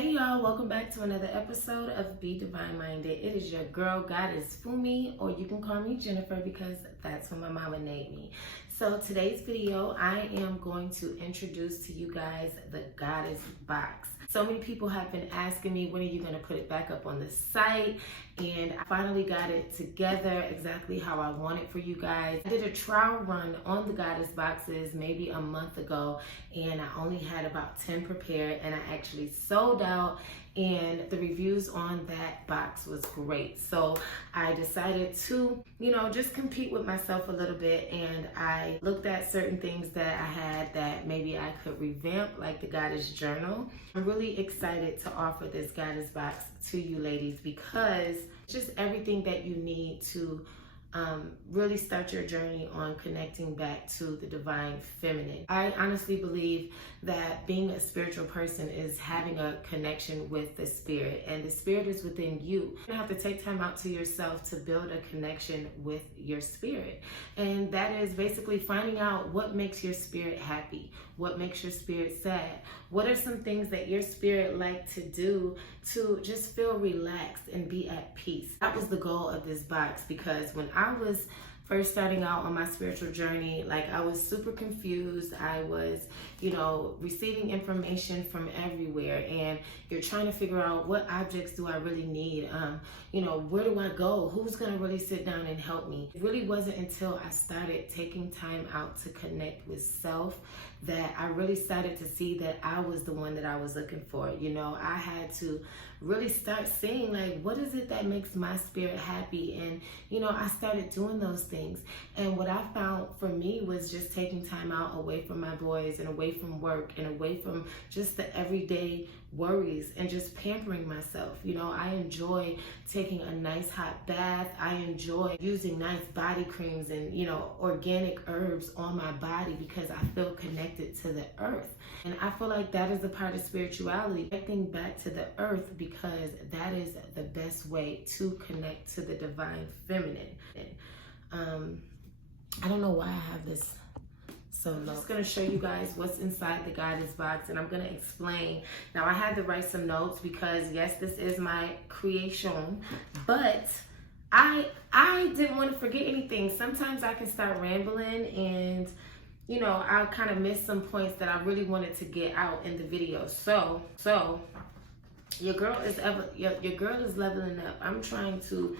Hey y'all, welcome back to another episode of Be Divine Minded. It is your girl, Goddess Fumi, or you can call me Jennifer because that's what my mama named me. So today's video, I am going to introduce to you guys the Goddess Box. So many people have been asking me, when are you going to put it back up on the site? And I finally got it together exactly how I want it for you guys. I did a trial run on the Goddess Boxes maybe a month ago, and I only had about 10 prepared, and I actually sold out, and the reviews on that box was great. So I decided to, just compete with myself a little bit, and I looked at certain things that I had that maybe I could revamp, like the Goddess Journal. I'm really excited to offer this Goddess Box to you ladies because it's just everything that you need to really start your journey on connecting back to the divine feminine. I honestly believe that being a spiritual person is having a connection with the spirit, and the spirit is within you. You have to take time out to yourself to build a connection with your spirit, and that is basically finding out what makes your spirit happy, what makes your spirit sad, what are some things that your spirit like to do to just feel relaxed and be at peace. That was the goal of this box, because when I was first starting out on my spiritual journey, I was super confused. I was, receiving information from everywhere, and you're trying to figure out what objects do I really need? Where do I go? Who's gonna really sit down and help me? It really wasn't until I started taking time out to connect with self that I really started to see that I was the one that I was looking for. I had to really start seeing, what is it that makes my spirit happy? And, I started doing those things. And what I found for me was just taking time out away from my boys and away from work and away from just the everyday worries and just pampering myself. I enjoy taking a nice hot bath. I enjoy using nice body creams and, organic herbs on my body because I feel connected to the earth. And I feel like that is a part of spirituality, connecting back to the earth, because that is the best way to connect to the divine feminine. I don't know why I have this so low. I'm just going to show you guys what's inside the Goddess Box, and I'm going to explain. Now, I had to write some notes because, yes, this is my creation, but I didn't want to forget anything. Sometimes I can start rambling and, I'll kind of miss some points that I really wanted to get out in the video. So your girl is leveling up. I'm trying to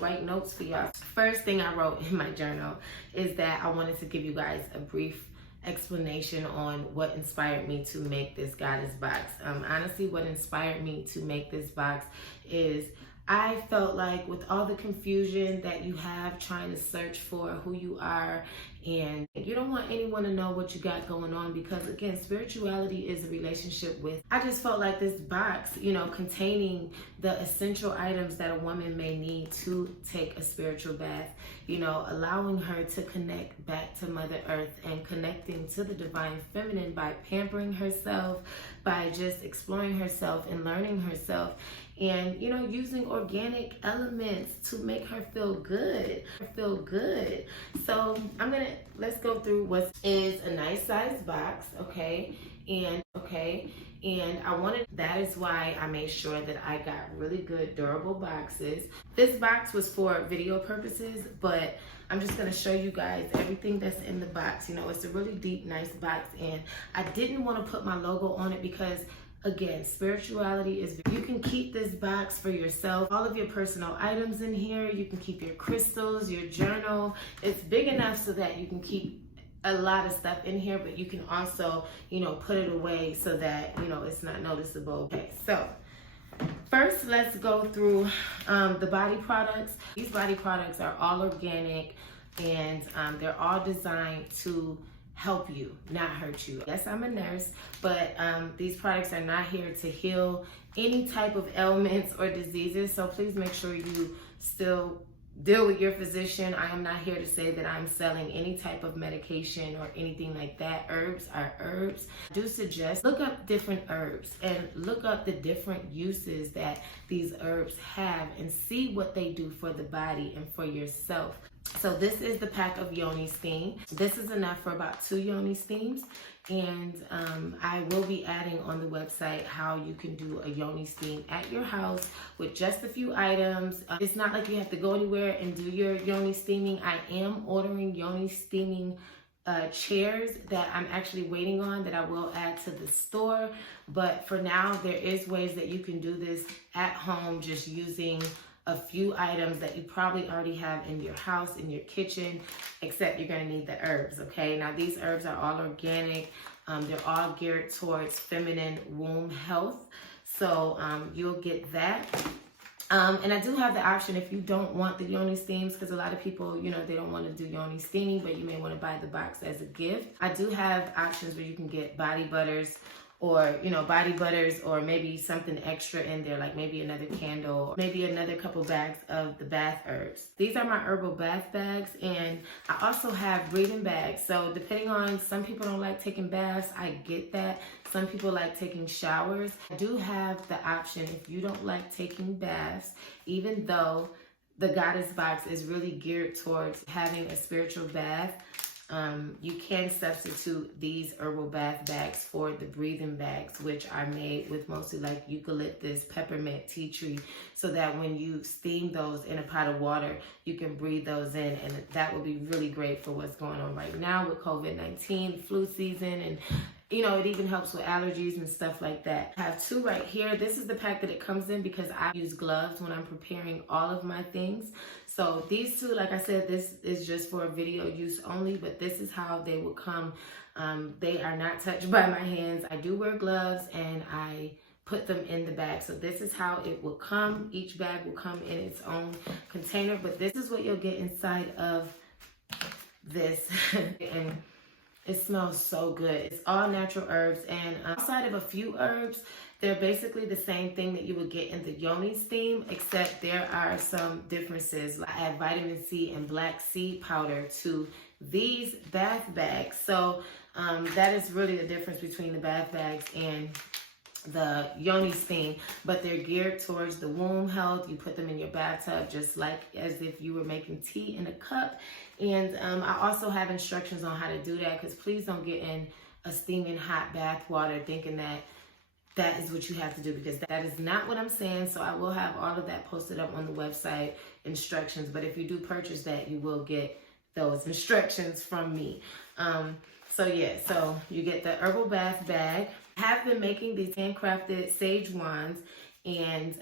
write notes for y'all. First thing I wrote in my journal is that I wanted to give you guys a brief explanation on what inspired me to make this Goddess Box. Honestly, what inspired me to make this box is I felt like with all the confusion that you have trying to search for who you are, and you don't want anyone to know what you got going on, because again, spirituality is a relationship with. I just felt like this box, containing the essential items that a woman may need to take a spiritual bath, allowing her to connect back to Mother Earth and connecting to the divine feminine by pampering herself, by just exploring herself and learning herself, and using organic elements to make her feel good. So let's go through what is a nice size box, okay? And that is why I made sure that I got really good durable boxes. This box was for video purposes, but I'm just gonna show you guys everything that's in the box. It's a really deep, nice box, and I didn't want to put my logo on it because, again, spirituality is, you can keep this box for yourself. All of your personal items in here. You can keep your crystals, your journal. It's big enough so that you can keep a lot of stuff in here, but you can also, put it away so that, it's not noticeable. Okay, so first let's go through the body products. These body products are all organic, and they're all designed to help you, not hurt you. Yes, I'm a nurse, but these products are not here to heal any type of ailments or diseases, so please make sure you still deal with your physician. I am not here to say that I'm selling any type of medication or anything like that. Herbs are herbs. I do suggest look up different herbs and look up the different uses that these herbs have and see what they do for the body and for yourself. So this is the pack of yoni steam. This is enough for about 2 yoni steams. And I will be adding on the website how you can do a yoni steam at your house with just a few items. It's not like you have to go anywhere and do your yoni steaming. I am ordering yoni steaming chairs that I'm actually waiting on that I will add to the store. But for now, there is ways that you can do this at home just using a few items that you probably already have in your house, in your kitchen, except you're going to need the herbs, okay? Now, these herbs are all organic. They're all geared towards feminine womb health. So you'll get that. And I do have the option if you don't want the yoni steams, because a lot of people, you know, they don't want to do yoni steaming, but you may want to buy the box as a gift. I do have options where you can get body butters, or, you know, body butters, or maybe something extra in there, like maybe another candle, maybe another couple bags of the bath herbs. These are my herbal bath bags, and I also have breathing bags. So depending on, some people don't like taking baths, I get that. Some people like taking showers. I do have the option if you don't like taking baths, even though the goddess box is really geared towards having a spiritual bath. You can substitute these herbal bath bags for the breathing bags, which are made with mostly like eucalyptus, peppermint, tea tree, so that when you steam those in a pot of water, you can breathe those in, and that would be really great for what's going on right now with COVID-19, flu season, and you know, it even helps with allergies and stuff like that. I have 2 right here. This is the pack that it comes in because I use gloves when I'm preparing all of my things. So these 2, like I said, this is just for video use only, but this is how they will come. They are not touched by my hands. I do wear gloves, and I put them in the bag. So this is how it will come. Each bag will come in its own container, but this is what you'll get inside of this. And it smells so good. It's all natural herbs, and outside of a few herbs, they're basically the same thing that you would get in the yoni steam, except there are some differences. I add vitamin C and black seed powder to these bath bags. So that is really the difference between the bath bags and the yoni steam, but they're geared towards the womb health. You put them in your bathtub just like as if you were making tea in a cup. And I also have instructions on how to do that, because please don't get in a steaming hot bath water thinking that that is what you have to do, because that is not what I'm saying. So I will have all of that posted up on the website, instructions, but if you do purchase that, you will get those instructions from me. So yeah, so you get the herbal bath bag. I have been making these handcrafted sage wands, and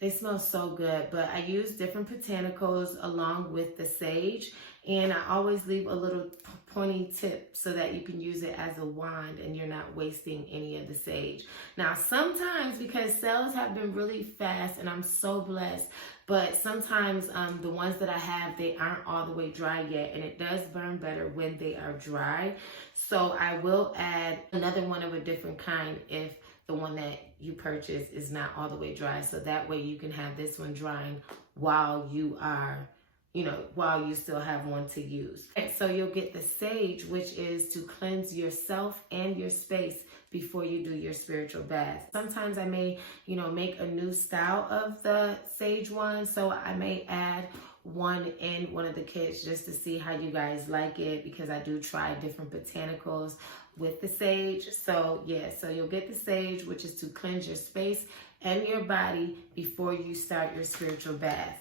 they smell so good, but I use different botanicals along with the sage, and I always leave a little pointy tip so that you can use it as a wand and you're not wasting any of the sage. Now, sometimes, because sales have been really fast and I'm so blessed, but sometimes the ones that I have, they aren't all the way dry yet, and it does burn better when they are dry. So I will add another one of a different kind if the one that you purchase is not all the way dry. So that way you can have this one drying while you are, you know, while you still have one to use. Okay, so you'll get the sage, which is to cleanse yourself and your space before you do your spiritual bath. Sometimes I may, you know, make a new style of the sage one. So I may add one in one of the kits just to see how you guys like it, because I do try different botanicals with the sage. So yeah, so you'll get the sage, which is to cleanse your space and your body before you start your spiritual bath.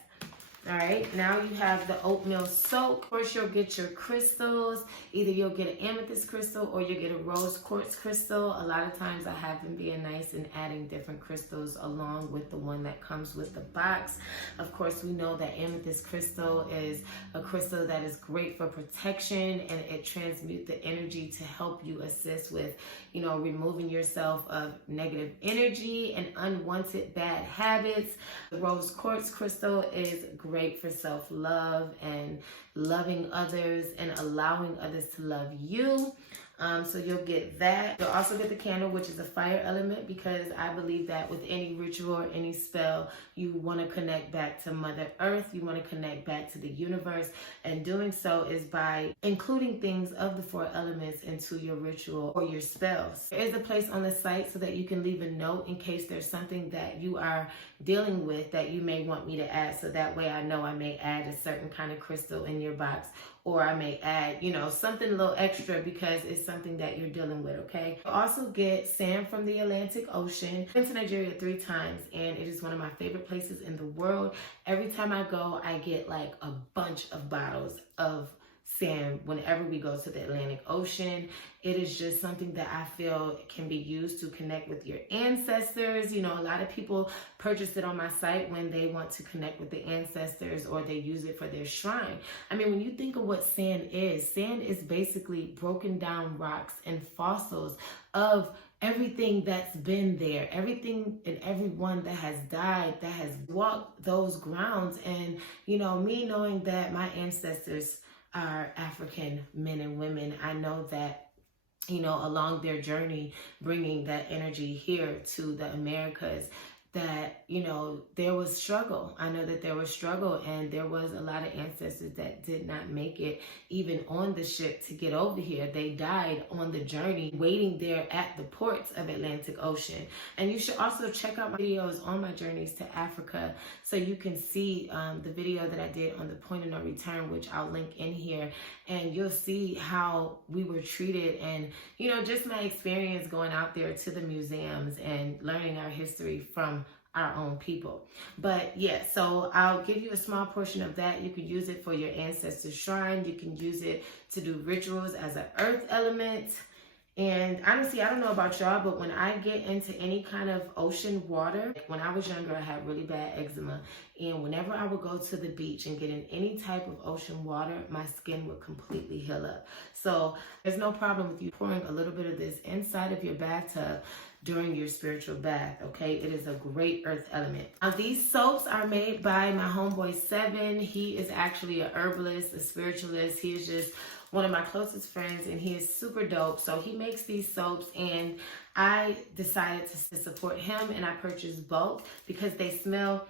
All right, now you have the oatmeal soak. Of course, you'll get your crystals. Either you'll get an amethyst crystal or you get a rose quartz crystal. A lot of times I have been being nice and adding different crystals along with the one that comes with the box. Of course, we know that amethyst crystal is a crystal that is great for protection, and it transmutes the energy to help you assist with, you know, removing yourself of negative energy and unwanted bad habits. The rose quartz crystal is great for self-love and loving others and allowing others to love you. So you'll get that. You'll also get the candle, which is a fire element, because I believe that with any ritual or any spell, you want to connect back to Mother Earth. You want to connect back to the universe. And doing so is by including things of the 4 elements into your ritual or your spells. There is a place on the site so that you can leave a note in case there's something that you are dealing with that you may want me to add. So that way I know I may add a certain kind of crystal in your box, or I may add, something a little extra because it's something that you're dealing with, okay? You also get sand from the Atlantic Ocean. I've been to Nigeria 3 times, and it is one of my favorite places in the world. Every time I go, I get like a bunch of bottles of sand whenever we go to the Atlantic Ocean. It is just something that I feel can be used to connect with your ancestors. A lot of people purchase it on my site when they want to connect with the ancestors, or they use it for their shrine. I mean, when you think of what sand is basically broken down rocks and fossils of everything that's been there, everything and everyone that has died, that has walked those grounds. And, me knowing that my ancestors are African men and women, I know that, along their journey, bringing that energy here to the Americas, that, there was struggle. I know that there was struggle, and there was a lot of ancestors that did not make it even on the ship to get over here. They died on the journey, waiting there at the ports of Atlantic Ocean. And you should also check out my videos on my journeys to Africa, so you can see the video that I did on the point of no return, which I'll link in here, and you'll see how we were treated, and, just my experience going out there to the museums and learning our history from our own people. But yeah, so I'll give you a small portion of that. You can use it for your ancestors' shrine. You can use it to do rituals as an earth element. And honestly, I don't know about y'all, but when I get into any kind of ocean water, when I was younger, I had really bad eczema. And whenever I would go to the beach and get in any type of ocean water, my skin would completely heal up. So there's no problem with you pouring a little bit of this inside of your bathtub during your spiritual bath, okay? It is a great earth element. Now, these soaps are made by my homeboy Seven. He is actually a herbalist, a spiritualist. He is just one of my closest friends, and he is super dope. So he makes these soaps, and I decided to support him, and I purchased both because they smell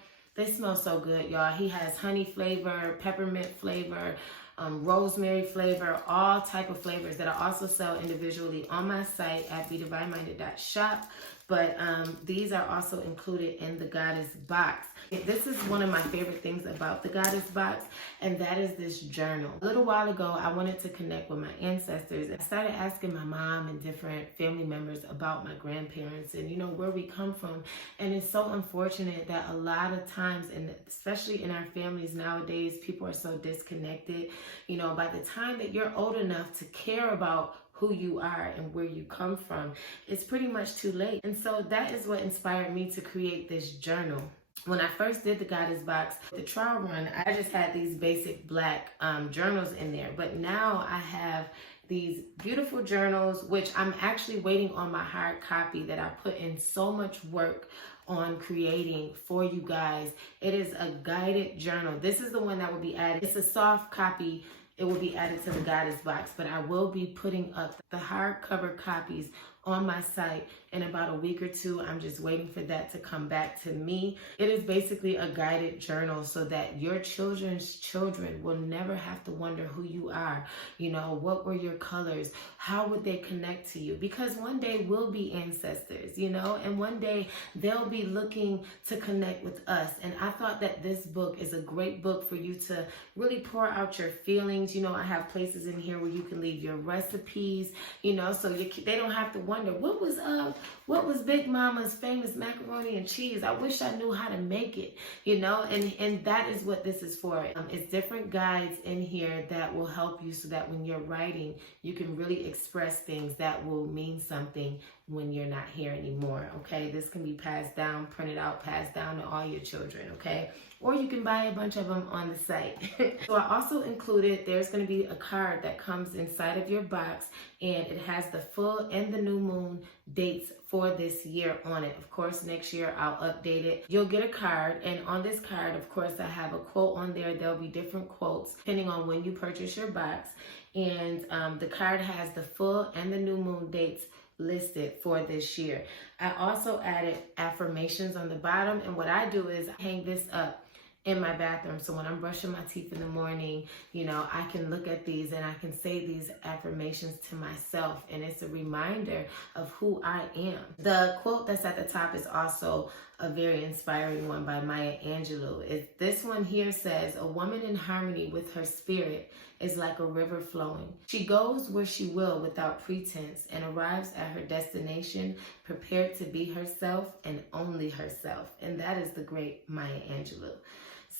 so good, y'all. He has honey flavor, peppermint flavor, rosemary flavor, all type of flavors that I also sell individually on my site at BeDivineMinded.shop. But these are also included in the Goddess box. This is one of my favorite things about the Goddess box, and that is this journal. A little while ago, I wanted to connect with my ancestors. I started asking my mom and different family members about my grandparents and, where we come from. And it's so unfortunate that a lot of times, and especially in our families nowadays, people are so disconnected. By the time that you're old enough to care about who you are and where you come from, it's pretty much too late. And so that is what inspired me to create this journal. When I first did the Goddess box, the trial run, I just had these basic black journals in there. But now I have these beautiful journals, which I'm actually waiting on my hard copy that I put in so much work on creating for you guys. It is a guided journal. This is the one that will be added. It's a soft copy. It will be added to the Goddess box, but I will be putting up the hardcover copies on my site in about a week or two. I'm just waiting for that to come back to me. It is basically a guided journal so that your children's children will never have to wonder who you are. What were your colors? How would they connect to you? Because one day we'll be ancestors, and one day they'll be looking to connect with us. And I thought that this book is a great book for you to really pour out your feelings. I have places in here where you can leave your recipes, so they don't have to wonder what was Big Mama's famous macaroni and cheese. I wish I knew how to make it, and that is what this is for. It's different guides in here that will help you so that when you're writing, you can really express things that will mean something when you're not here anymore, okay? This can be passed down, printed out, passed down to all your children, okay? Or you can buy a bunch of them on the site. So I also included, there's going to be a card that comes inside of your box, and it has the full and the new moon dates for this year on it. Of course, next year I'll update it. You'll get a card, and on this card, of course, I have a quote on there. There'll be different quotes depending on when you purchase your box. And the card has the full and the new moon dates listed for this year. I also added affirmations on the bottom, and what I do is I hang this up in my bathroom, so when I'm brushing my teeth in the morning, you know, I can look at these and I can say these affirmations to myself, and it's a reminder of who I am. The quote that's at the top is also a very inspiring one by Maya Angelou. This one here says, "A woman in harmony with her spirit is like a river flowing. She goes where she will without pretense and arrives at her destination prepared to be herself and only herself." And that is the great Maya Angelou.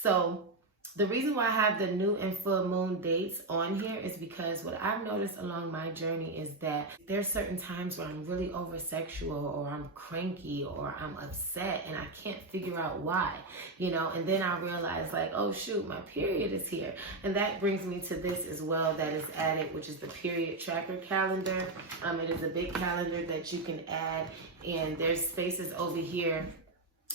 So the reason why I have the new and full moon dates on here is because what I've noticed along my journey is that there's certain times where I'm really over sexual, or I'm cranky, or I'm upset, and I can't figure out why, you know, and then I realize like, oh shoot, my period is here. And that brings me to this as well that is added, which is the period tracker calendar. It is a big calendar that you can add, and there's spaces over here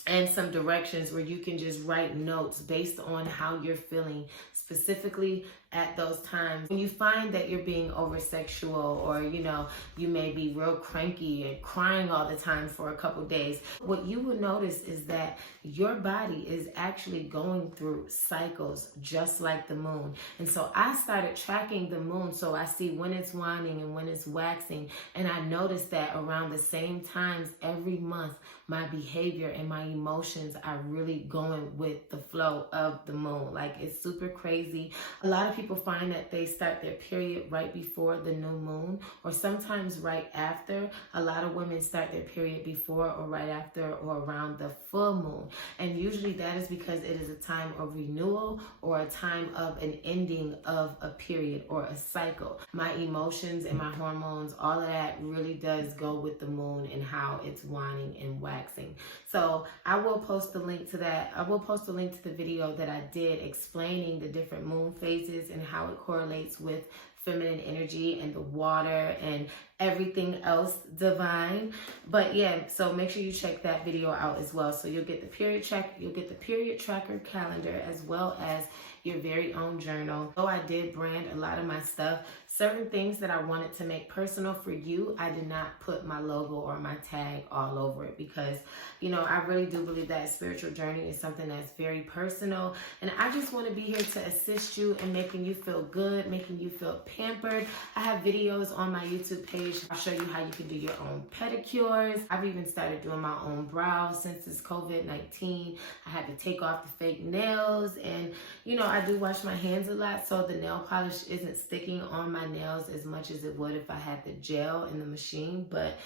and some directions where you can just write notes based on how you're feeling specifically at those times. When you find that you're being over sexual, or you know, you may be real cranky and crying all the time for a couple days, what you will notice is that your body is actually going through cycles just like the moon. And so I started tracking the moon, so I see when it's waning and when it's waxing, and I noticed that around the same times every month my behavior and my emotions are really going with the flow of the moon. Like, it's super crazy. A lot of people find that they start their period right before the new moon, or sometimes right after. A lot of women start their period before or right after or around the full moon. And usually that is because it is a time of renewal or a time of an ending of a period or a cycle. My emotions and my hormones, all of that really does go with the moon and how it's waning and waxing. So I will post the link to that. I will post a link to the video that I did explaining the different moon phases and how it correlates with feminine energy and the water and everything else divine. But yeah, so make sure you check that video out as well. So you'll get the period tracker calendar, as well as your very own journal. Though I did brand a lot of my stuff, certain things that I wanted to make personal for you, I did not put my logo or my tag all over it, because, you know, I really do believe that spiritual journey is something that's very personal. And I just want to be here to assist you in making you feel good, making you feel pampered. I have videos on my YouTube page. I'll show you how you can do your own pedicures. I've even started doing my own brows since this COVID-19. I had to take off the fake nails, and, you know, I do wash my hands a lot, so the nail polish isn't sticking on my nails as much as it would if I had the gel in the machine. But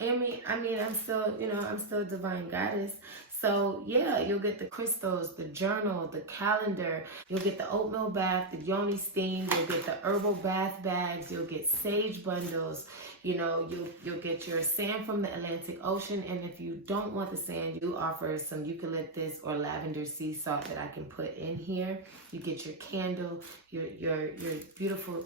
I mean, I'm still, you know, I'm still a divine goddess. So yeah, you'll get the crystals, the journal, the calendar, you'll get the oatmeal bath, the yoni steam, you'll get the herbal bath bags, you'll get sage bundles, you know, you'll get your sand from the Atlantic Ocean. And if you don't want the sand, you offer some eucalyptus or lavender sea salt that I can put in here. You get your candle, your beautiful,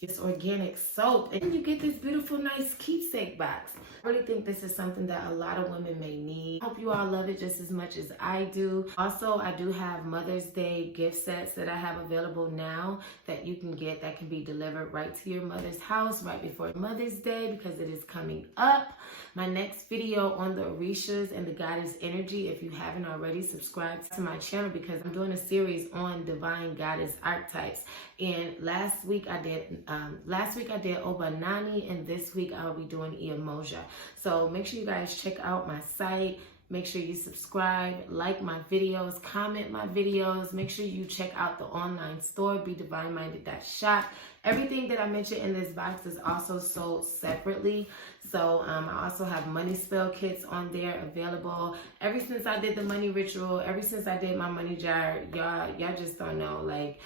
it's organic soap, and you get this beautiful, nice keepsake box. I really think this is something that a lot of women may need. I hope you all love it just as much as I do. Also, I do have Mother's Day gift sets that I have available now that you can get, that can be delivered right to your mother's house right before Mother's Day, because it is coming up. My next video on the Orishas and the Goddess Energy, if you haven't already, subscribe to my channel, because I'm doing a series on divine goddess archetypes. And last week I did Obanani, and this week I'll be doing Iamoja. So make sure you guys check out my site. Make sure you subscribe, like my videos, comment my videos. Make sure you check out the online store, BeDivineMinded.shop. Everything that I mentioned in this box is also sold separately. So I also have money spell kits on there available. Ever since I did the money ritual, ever since I did my money jar, y'all just don't know, like,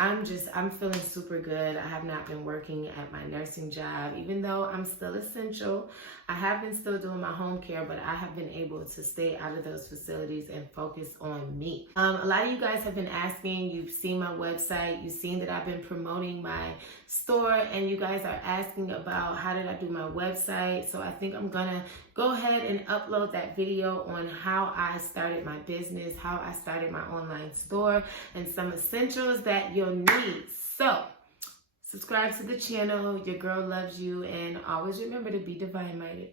I'm feeling super good. I have not been working at my nursing job, even though I'm still essential. I have been still doing my home care, but I have been able to stay out of those facilities and focus on me. A lot of you guys have been asking, you've seen my website, you've seen that I've been promoting my store, and you guys are asking about how did I do my website. So I think I'm gonna go ahead and upload that video on how I started my business, how I started my online store, and some essentials that you'll need. So Subscribe to the channel. Your girl loves you. And always remember to be divine minded.